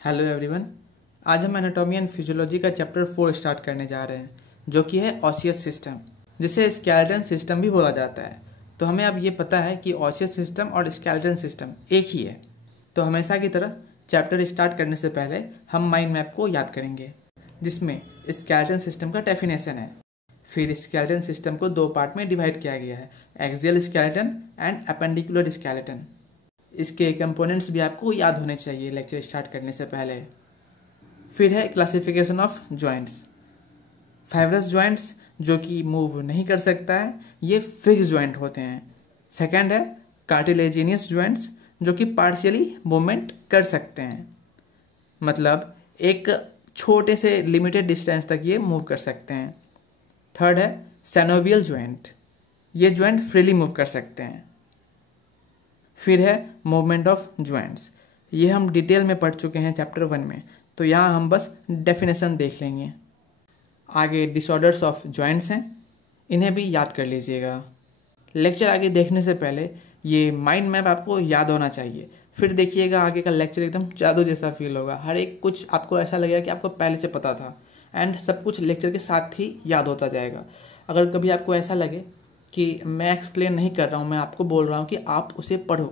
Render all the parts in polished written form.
Hello everyone. आज हम anatomy and physiology का चैप्टर 4 स्टार्ट करने जा रहे हैं, जो कि है ऑसियस सिस्टम, जिसे स्केलेटन सिस्टम भी बोला जाता है। तो हमें अब ये पता है कि ऑसियस सिस्टम और स्केलेटन सिस्टम एक ही है। तो हमेशा की तरह चैप्टर स्टार्ट करने से पहले हम माइंड मैप को याद करेंगे, जिसमें स्केलेटन सिस्टम का डेफिनेशन है। फिर स्केलेटन सिस्टम को दो पार्ट में डिवाइड किया गया है, axial skeleton and appendicular skeleton. इसके कंपोनेंट्स भी आपको याद होने चाहिए लेक्चर स्टार्ट करने से पहले। फिर है classification of joints. Fibrous joints जो कि मूव नहीं कर सकता है, ये फिक्स जॉइंट होते हैं। सेकंड है कार्टिलेजिनियस जॉइंट्स, जो कि पार्शियली मूवमेंट कर सकते हैं, मतलब एक छोटे से लिमिटेड डिस्टेंस तक ये मूव कर सकते हैं। थर्ड है सेनोवियल जॉइंट, ये जॉइंट फ्रीली मूव कर सकते हैं। फिर है मूवमेंट ऑफ जॉइंट्स, ये हम डिटेल में पढ़ चुके हैं चैप्टर 1 में, तो यहाँ हम बस डेफिनेशन देख लेंगे। आगे डिसऑर्डर्स ऑफ जॉइंट्स हैं, इन्हें भी याद कर लीजिएगा। लेक्चर आगे देखने से पहले ये माइंड मैप आपको याद होना चाहिए, फिर देखिएगा आगे का लेक्चर एकदम जादू जैसा फील होगा। हर एक कुछ आपको ऐसा लगेगा कि आपको पहले से पता था, एंड सब कुछ लेक्चर के साथ ही याद होता जाएगा। अगर कभी आपको ऐसा लगे कि मैं एक्सप्लेन नहीं कर रहा हूँ, मैं आपको बोल रहा हूँ कि आप उसे पढ़ो,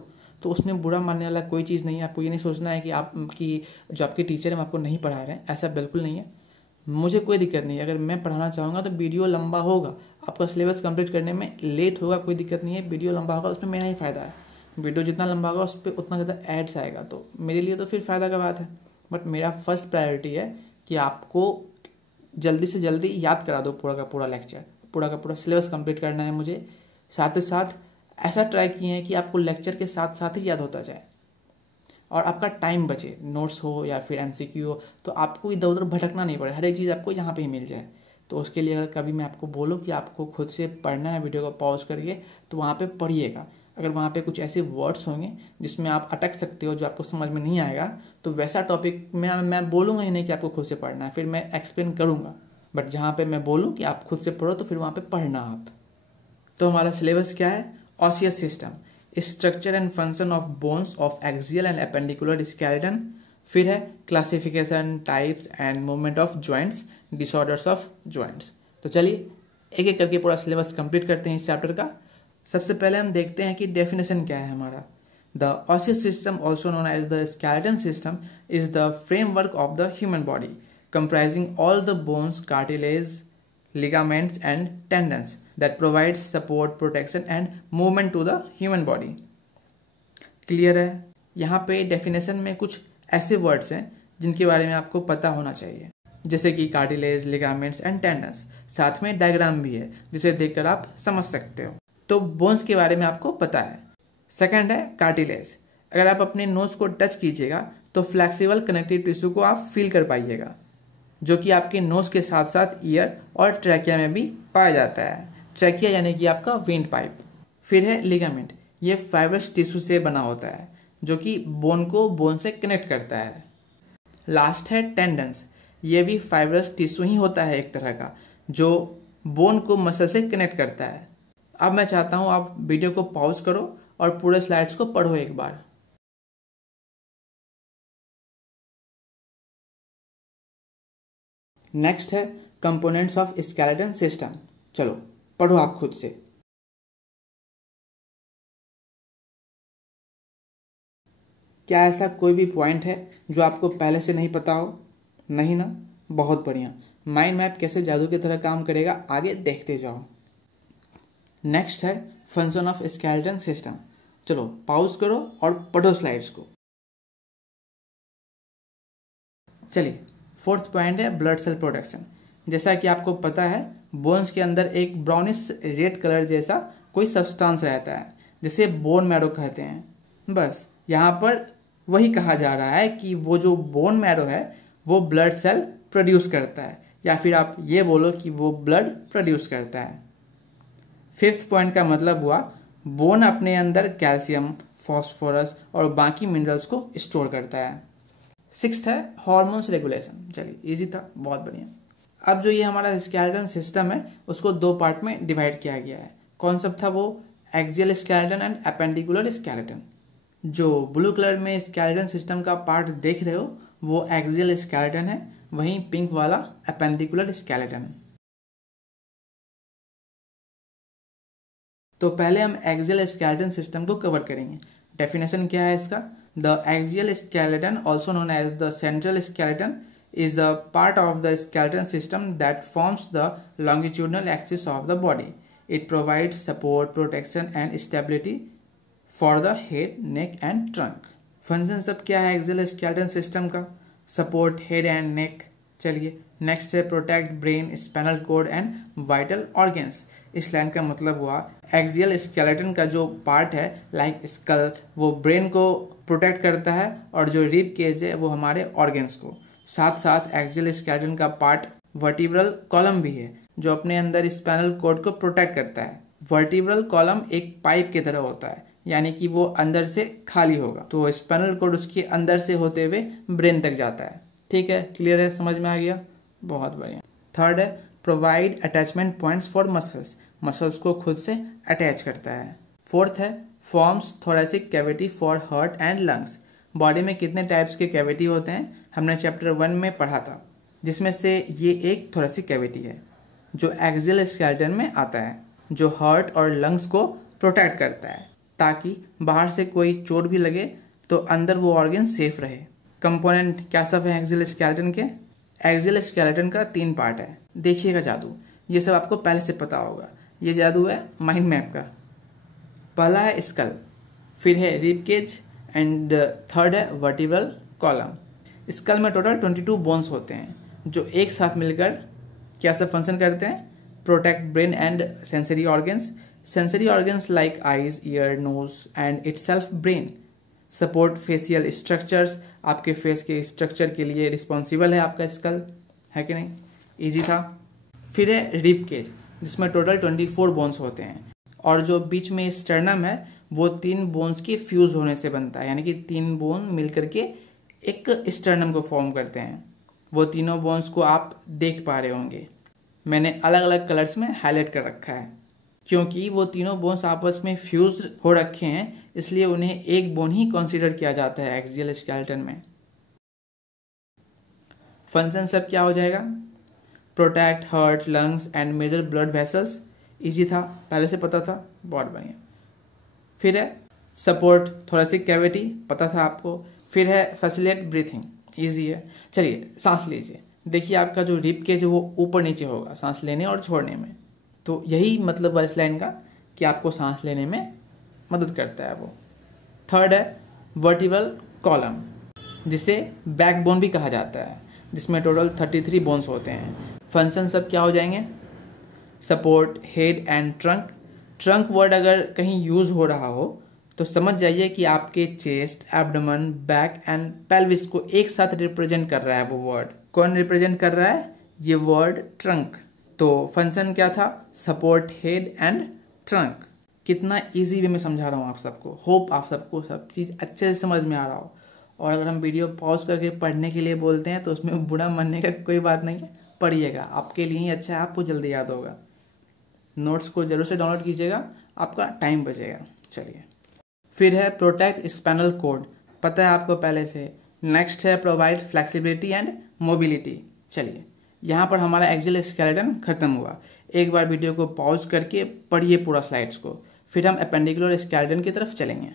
तो उसमें बुरा मानने वाला कोई चीज़ नहीं है। आपको ये नहीं सोचना है कि आपकी जो आपके टीचर हैं आपको नहीं पढ़ा रहे हैं, ऐसा बिल्कुल नहीं है। मुझे कोई दिक्कत नहीं है, अगर मैं पढ़ाना चाहूँगा तो वीडियो लंबा होगा, आपका सिलेबस कंप्लीट करने में लेट होगा, कोई दिक्कत नहीं है। वीडियो लंबा होगा, उसमें मेरा ही फ़ायदा है। वीडियो जितना लंबा होगा उस पर उतना ज़्यादा एड्स आएगा, तो मेरे लिए तो फिर फ़ायदा का बात है। बट मेरा फर्स्ट प्रायोरिटी है कि आपको जल्दी से जल्दी याद करा दो पूरा का पूरा लेक्चर, पूरा का पूरा सिलेबस कंप्लीट करना है मुझे। साथ ही साथ ऐसा ट्राई किए हैं कि आपको लेक्चर के साथ साथ ही याद होता जाए और आपका टाइम बचे, नोट्स हो या फिर एमसीक्यू हो, तो आपको इधर उधर भटकना नहीं पड़े, हर एक चीज़ आपको यहाँ पे ही मिल जाए। तो उसके लिए अगर कभी मैं आपको बोलूँ कि आपको खुद से पढ़ना है, वीडियो को पॉज करिए, तो वहाँ पे पढ़िएगा। अगर वहाँ पे कुछ ऐसे वर्ड्स होंगे जिसमें आप अटक सकते हो, जो आपको समझ में नहीं आएगा, तो वैसा टॉपिक में मैं बोलूँगा ही नहीं कि आपको खुद से पढ़ना है, फिर मैं एक्सप्लेन करूँगा। बट जहाँ पे मैं बोलूँ कि आप खुद से पढ़ो, तो फिर वहाँ पे पढ़ना आप। तो हमारा सिलेबस क्या है? Osseous system, structure and function of bones of axial and appendicular skeleton. फिर है classification, types and movement of joints, disorders of joints. तो चलिए एक एक करके पूरा सिलेबस कंप्लीट करते हैं इस चैप्टर का। सबसे पहले हम देखते हैं कि डेफिनेशन क्या है हमारा। The osseous system, also known as the skeleton system, is the framework of the human body comprising all the bones, cartilage, ligaments and tendons that provides support, protection and movement to the human body. Clear है? यहाँ पे definition में कुछ ऐसे words हैं जिनके बारे में आपको पता होना चाहिए, जैसे कि कार्टिलेज, लिगामेंट्स एंड टेंडन्स। साथ में डायग्राम भी है जिसे देखकर आप समझ सकते हो। तो बोन्स के बारे में आपको पता है। सेकंड है कार्टिलेज। अगर आप अपने नोज को टच कीजिएगा तो फ्लेक्सिबल कनेक्टिव टिश्यू को आप फील कर पाइएगा, जो कि आपके नोज के साथ साथ ईयर और ट्रैकिया में भी पाया जाता है। ट्रैकिया यानी कि आपका वेंट पाइप। फिर है लिगामेंट, ये फाइब्रस टिश्यू से बना होता है, जो कि बोन को बोन से कनेक्ट करता है। लास्ट है टेंडन्स, ये भी फाइब्रस टिश्यू ही होता है एक तरह का, जो बोन को मसल से कनेक्ट करता है। अब मैं चाहता हूँ आप वीडियो को पॉज करो और पूरे स्लाइड्स को पढ़ो एक बार। नेक्स्ट है कंपोनेंट्स ऑफ स्केलेटन सिस्टम। चलो पढ़ो आप खुद से। क्या ऐसा कोई भी पॉइंट है जो आपको पहले से नहीं पता हो? नहीं ना? बहुत बढ़िया। माइंड मैप कैसे जादू की तरह काम करेगा, आगे देखते जाओ। नेक्स्ट है फंक्शन ऑफ स्केलेटन सिस्टम। चलो पॉज करो और पढ़ो स्लाइड्स को। चलिए फोर्थ पॉइंट है ब्लड सेल प्रोडक्शन। जैसा कि आपको पता है, बोन्स के अंदर एक ब्राउनिश रेड कलर जैसा कोई सब्सटेंस रहता है, जिसे बोन मैरो कहते हैं। बस यहाँ पर वही कहा जा रहा है कि वो जो बोन मैरो है वो ब्लड सेल प्रोड्यूस करता है, या फिर आप ये बोलो कि वो ब्लड प्रोड्यूस करता है। फिफ्थ पॉइंट का मतलब हुआ बोन अपने अंदर कैल्शियम, फॉस्फोरस और बाकी मिनरल्स को स्टोर करता है। सिक्स्थ है हार्मोन्स रेगुलेशन। चलिए इजी था, बहुत बढ़िया। अब जो ये हमारा स्केलेटन सिस्टम है उसको दो पार्ट में डिवाइड किया गया है। कौन सा था वो? Axial skeleton and appendicular skeleton. जो ब्लू कलर में स्केलेटन सिस्टम का पार्ट देख रहे हो वो एक्सियल स्केलेटन है, वहीं पिंक वाला एपेंडिकुलर स्केलेटन। तो पहले हम एक्सियल स्केलेटन सिस्टम को कवर करेंगे। डेफिनेशन क्या है इसका? The axial skeleton also known as the central skeleton is the part of the skeleton system that forms the longitudinal axis of the body. It provides support, protection and stability for the head, neck and trunk. Function सब क्या है axial skeleton system का? Support head and neck. चलिए next है protect brain, spinal cord and vital organs. इस line का मतलब हुआ एक्सियल स्केलेटन का जो पार्ट है लाइक स्कल, वो ब्रेन को प्रोटेक्ट करता है, और जो रिब केज है वो हमारे ऑर्गन्स को। साथ साथ एक्सियल स्केलेटन का पार्ट वर्टिब्रल कॉलम भी है जो अपने अंदर स्पाइनल कॉर्ड को प्रोटेक्ट करता है। वर्टिब्रल कॉलम एक पाइप की तरह होता है, यानी कि वो अंदर से खाली होगा, तो स्पाइनल कॉर्ड उसके अंदर से होते हुए ब्रेन तक जाता है। ठीक है, क्लियर है, समझ में आ गया? बहुत बढ़िया। थर्ड है provide attachment points for muscles, muscles को खुद से अटैच करता है। फोर्थ है forms thoracic cavity for heart and lungs. Body में कितने टाइप्स के कैविटी होते हैं हमने चैप्टर 1 में पढ़ा था, जिसमें से ये एक थोरेसिक कैविटी है जो एक्सियल स्केलेटन में आता है, जो हार्ट और लंग्स को प्रोटेक्ट करता है ताकि बाहर से कोई चोट भी लगे तो अंदर वो ऑर्गन सेफ रहे। कंपोनेंट क्या सब है एक्सियल स्केलेटन के? एक्सियल स्केलेटन का 3 पार्ट है। देखिएगा जादू, ये सब आपको पहले से पता होगा। ये जादू है माइंड मैप का। पहला है स्कल, फिर है रिब केज एंड थर्ड है वर्टिब्रल कॉलम। स्कल में टोटल 22 बोन्स होते हैं जो एक साथ मिलकर क्या सब फंक्शन करते हैं? Protect brain and sensory organs, sensory organs like eyes, ear, nose and itself brain. Support facial structures, आपके फेस के स्ट्रक्चर के लिए रिस्पॉन्सिबल है आपका स्कल, है कि नहीं? इजी था। फिर है रिब केज जिसमें टोटल 24 बोन्स होते हैं, और जो बीच में स्टर्नम है वो 3 बोन्स के फ्यूज होने से बनता है, यानी कि 3 बोन मिलकर के एक स्टर्नम को फॉर्म करते हैं। वो तीनों बोन्स को आप देख पा रहे होंगे, मैंने अलग अलग कलर्स में हाईलाइट कर रखा है क्योंकि वो तीनों बोन्स आपस में फ्यूज हो रखे हैं, इसलिए उन्हें एक बोन ही कंसीडर किया जाता है एक्सियल स्केलेटन में। फंक्शन सब क्या हो जाएगा? Protect heart, lungs and major blood vessels. Easy था, पहले से पता था, बहुत बढ़िया। फिर है सपोर्ट थोरेसिक कैविटी, पता था आपको। फिर है फैसिलिटेट ब्रीथिंग, इजी है। चलिए सांस लीजिए, देखिए आपका जो रिब केज है वो ऊपर नीचे होगा सांस लेने और छोड़ने में, तो यही मतलब है इस लाइन का कि आपको सांस लेने में मदद करता है वो। थर्ड है वर्टिब्रल कॉलम, जिसे बैकबोन भी कहा जाता है, जिसमें टोटल 33 बोन्स होते हैं। फंक्शन सब क्या हो जाएंगे? Support head and trunk. Trunk word अगर कहीं यूज हो रहा हो तो समझ जाइए कि आपके chest, abdomen, back and pelvis को एक साथ रिप्रेजेंट कर रहा है वो वर्ड। कौन रिप्रेजेंट कर रहा है? ये वर्ड ट्रंक। तो फंक्शन क्या था? Support head and trunk. कितना इजी वे में समझा रहा हूँ आप सबको, होप आप सबको सब चीज़ अच्छे से समझ में आ रहा हो। और अगर हम वीडियो पॉज करके पढ़ने के लिए बोलते हैं तो उसमें बुरा मानने का कोई बात नहीं है, पढ़िएगा, आपके लिए ही अच्छा है, आपको जल्दी याद होगा। नोट्स को जरूर से डाउनलोड कीजिएगा, आपका टाइम बचेगा। चलिए फिर है प्रोटेक्ट स्पाइनल कॉर्ड, पता है आपको पहले से। नेक्स्ट है प्रोवाइड फ्लेक्सिबिलिटी एंड मोबिलिटी। चलिए यहाँ पर हमारा एक्सियल स्केलेटन खत्म हुआ। एक बार वीडियो को पॉज करके पढ़िए पूरा स्लाइड्स को, फिर हम एपेंडिकुलर स्केलेटन की तरफ चलेंगे।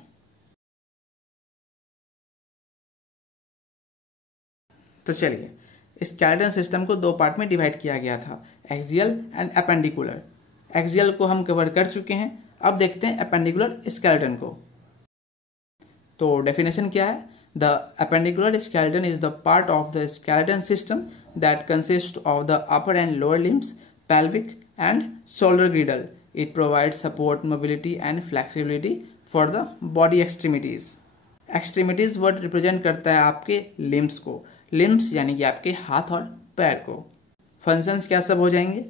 तो चलिए, स्केलेटन सिस्टम को 2 पार्ट में डिवाइड किया गया था, एक्सियल एंड एपेंडिकुलर। एक्सियल को हम कवर कर चुके हैं, अब देखते हैं एपेंडिकुलर स्केलेटन को। तो डेफिनेशन क्या है? The appendicular skeleton is the part of the skeleton system that consist of the upper and lower limbs, pelvic and shoulder girdle. It provides support, mobility and flexibility for the body extremities. Extremities word represent करता है आपके limbs को, limbs यानी कि आपके हाथ और पैर को। फंक्शंस क्या सब हो जाएंगे?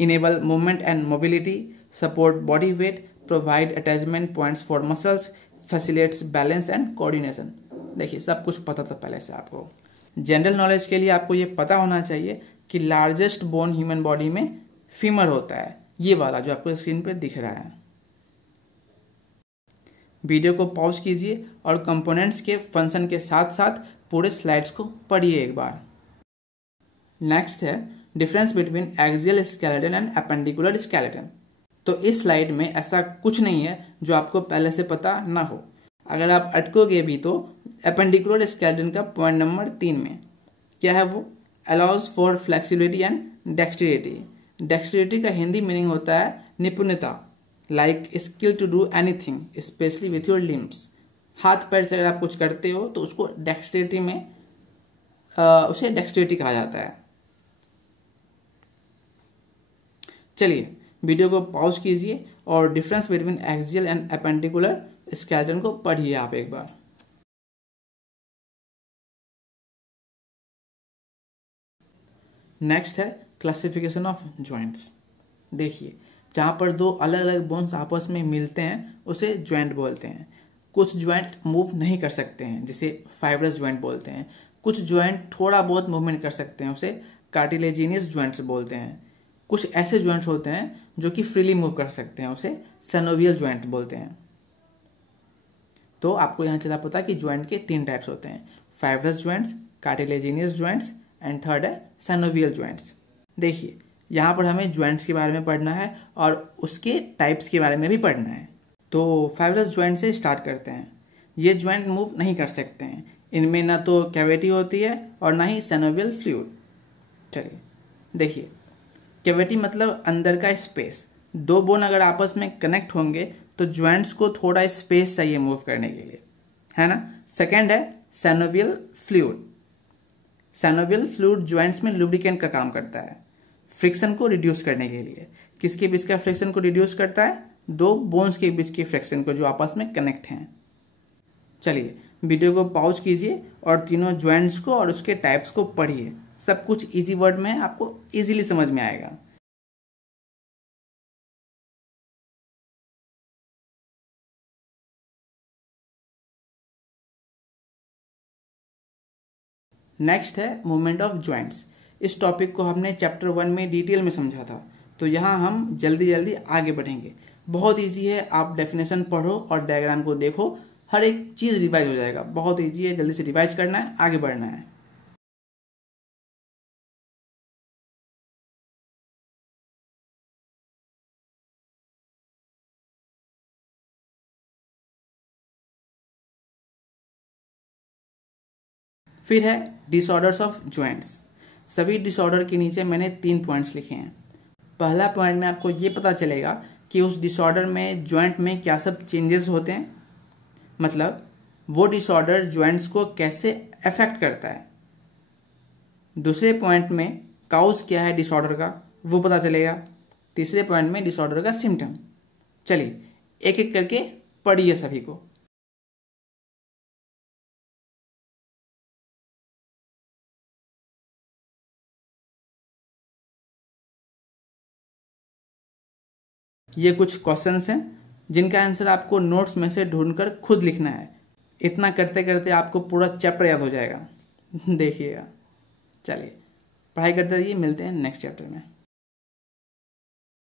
Enable movement and mobility, support body weight, provide attachment points for muscles, facilitates balance and coordination. देखिए सब कुछ पता था पहले से आपको। जनरल नॉलेज के लिए आपको ये पता होना चाहिए कि लार्जेस्ट बोन ह्यूमन बॉडी में फीमर होता है, ये वाला जो आपको स्क्रीन पे दिख रहा है। वीडियो को पॉज कीजिए और कंपोनेंट्स के फंक्शन के साथ साथ पूरे स्लाइड्स को पढ़िए एक बार। नेक्स्ट है difference between axial skeleton and appendicular skeleton. तो इस स्लाइड में ऐसा कुछ नहीं है जो आपको पहले से पता ना हो। अगर आप अटकोगे भी तो एपेंडिकुलर स्केलेटन का पॉइंट नंबर 3 में क्या है, वो allows for flexibility and dexterity. Dexterity का हिंदी मीनिंग होता है निपुणता, like skill to do anything specially with your limbs. हाथ पैर से अगर आप कुछ करते हो तो उसको डेक्सटेरिटी में उसे डेक्सटेरिटी कहा जाता है। चलिए वीडियो को पॉज कीजिए और difference between axial and appendicular skeleton को पढ़िए आप एक बार। नेक्स्ट है क्लासिफिकेशन ऑफ जॉइंट्स। देखिए जहाँ पर दो अलग अलग बोन्स आपस में मिलते हैं उसे जॉइंट बोलते हैं। कुछ जॉइंट मूव नहीं कर सकते हैं जिसे फाइब्रस जॉइंट बोलते हैं। कुछ जॉइंट थोड़ा बहुत मूवमेंट कर सकते हैं उसे कार्टिलेजिनियस जॉइंट्स बोलते हैं। कुछ ऐसे जॉइंट्स होते हैं जो कि फ्रीली मूव कर सकते हैं उसे सिनोवियल जॉइंट बोलते हैं। तो आपको यहाँ चला पता कि जॉइंट के 3 टाइप्स होते हैं, fibrous joints, cartilaginous joints and third है सिनोवियल जॉइंट्स। देखिए यहाँ पर हमें जॉइंट्स के बारे में पढ़ना है और उसके टाइप्स के बारे में भी पढ़ना है। तो फाइब्रस जॉइंट से स्टार्ट करते हैं। ये जॉइंट मूव नहीं कर सकते हैं, इनमें ना तो कैविटी होती है और ना ही सिनोवियल फ्लूइड। चलिए देखिए, कैविटी मतलब अंदर का स्पेस। दो बोन अगर आपस में कनेक्ट होंगे तो जॉइंट्स को थोड़ा स्पेस चाहिए मूव करने के लिए, है ना। सेकेंड है synovial fluid. Synovial fluid joints में लुब्रिकेंट का काम करता है, फ्रिक्शन को रिड्यूस करने के लिए। किसके बीच का फ्रिक्शन को रिड्यूस करता है? दो बोन्स के बीच के फ्रिक्शन को जो आपस में कनेक्ट हैं। चलिए वीडियो को पॉज कीजिए और तीनों जॉइंट्स को और उसके टाइप्स को पढ़िए। सब कुछ इजी वर्ड में है, आपको इजीली समझ में आएगा। नेक्स्ट है मूवमेंट ऑफ जॉइंट्स। इस टॉपिक को हमने चैप्टर 1 में डिटेल में समझा था, तो यहाँ हम जल्दी जल्दी आगे बढ़ेंगे। बहुत इजी है, आप डेफिनेशन पढ़ो और डायग्राम को देखो, हर एक चीज़ रिवाइज हो जाएगा। बहुत इजी है, जल्दी से रिवाइज करना है, आगे बढ़ना है। फिर है डिसऑर्डर्स ऑफ जॉइंट्स। सभी डिसऑर्डर के नीचे मैंने 3 पॉइंट्स लिखे हैं। पहला पॉइंट में आपको ये पता चलेगा कि उस डिसऑर्डर में जॉइंट में क्या सब चेंजेस होते हैं, मतलब वो डिसऑर्डर जॉइंट्स को कैसे अफेक्ट करता है। दूसरे पॉइंट में काउज क्या है डिसऑर्डर का, वो पता चलेगा। तीसरे पॉइंट में डिसऑर्डर का सिम्टम। चलिए एक एक करके पढ़िए सभी को। ये कुछ क्वेश्चंस हैं जिनका आंसर आपको नोट्स में से ढूंढकर खुद लिखना है। इतना करते करते आपको पूरा चैप्टर याद हो जाएगा। देखिएगा। चलिए पढ़ाई करते रहिए, मिलते हैं नेक्स्ट चैप्टर में।